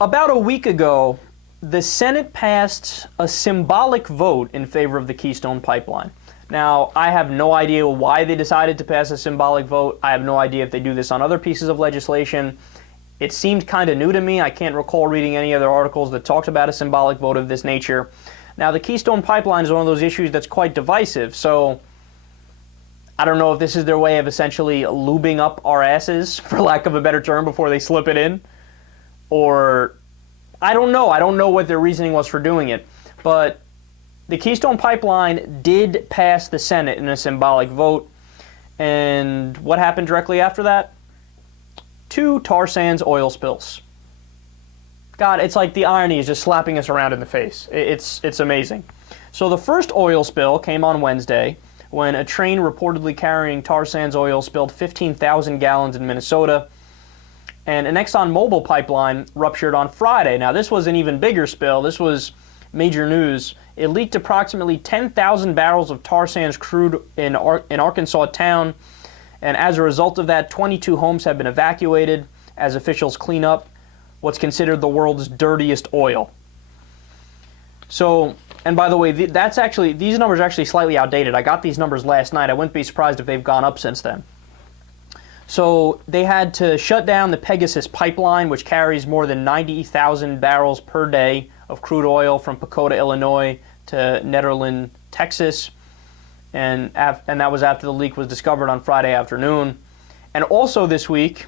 About a week ago, the Senate passed a symbolic vote in favor of the Keystone Pipeline. Now, I have no idea why they decided to pass a symbolic vote. I have no idea if they do this on other pieces of legislation. It seemed kind of new to me. I can't recall reading any other articles that talked about a symbolic vote of this nature. Now, the Keystone Pipeline is one of those issues that's quite divisive, so I don't know if this is their way of essentially lubing up our asses, for lack of a better term, before they slip it in. Or, I don't know. I don't know what their reasoning was for doing it. But the Keystone Pipeline did pass the Senate in a symbolic vote. And what happened directly after that? 2 tar sands oil spills. God, it's like the irony is just slapping us around in the face. It's amazing. So the first oil spill came on Wednesday when a train reportedly carrying tar sands oil spilled 15,000 gallons in Minnesota. And an ExxonMobil pipeline ruptured on Friday. Now, this was an even bigger spill. This was major news. It leaked approximately 10,000 barrels of tar sands crude in Arkansas town. And as a result of that, 22 homes have been evacuated as officials clean up what's considered the world's dirtiest oil. So, and by the way, these numbers are actually slightly outdated. I got these numbers last night. I wouldn't be surprised if they've gone up since then. So they had to shut down the Pegasus pipeline, which carries more than 90,000 barrels per day of crude oil from Pakota, Illinois to Nederland, Texas. And that was after the leak was discovered on Friday afternoon. And also this week,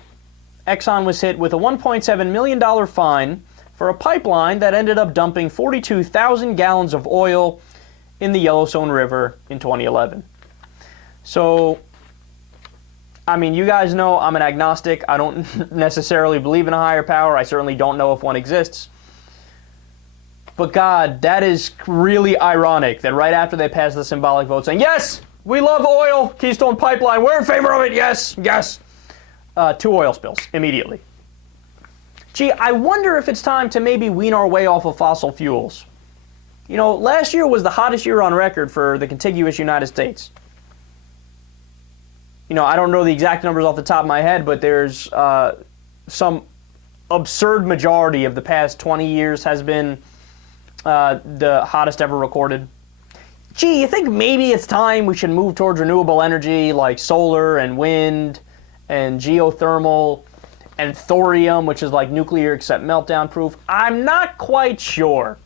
Exxon was hit with a $1.7 million fine for a pipeline that ended up dumping 42,000 gallons of oil in the Yellowstone River in 2011. So, I mean, you guys know I'm an agnostic. I don't necessarily believe in a higher power. I certainly don't know if one exists. But God, that is really ironic that right after they passed the symbolic vote saying, yes, we love oil, Keystone Pipeline, we're in favor of it, yes, yes. 2 oil spills immediately. Gee, I wonder if it's time to maybe wean our way off of fossil fuels. You know, last year was the hottest year on record for the contiguous United States. You know, I don't know the exact numbers off the top of my head, but there's some absurd majority of the past 20 years has been the hottest ever recorded. Gee, you think maybe it's time we should move towards renewable energy like solar and wind and geothermal and thorium, which is like nuclear except meltdown proof? I'm not quite sure.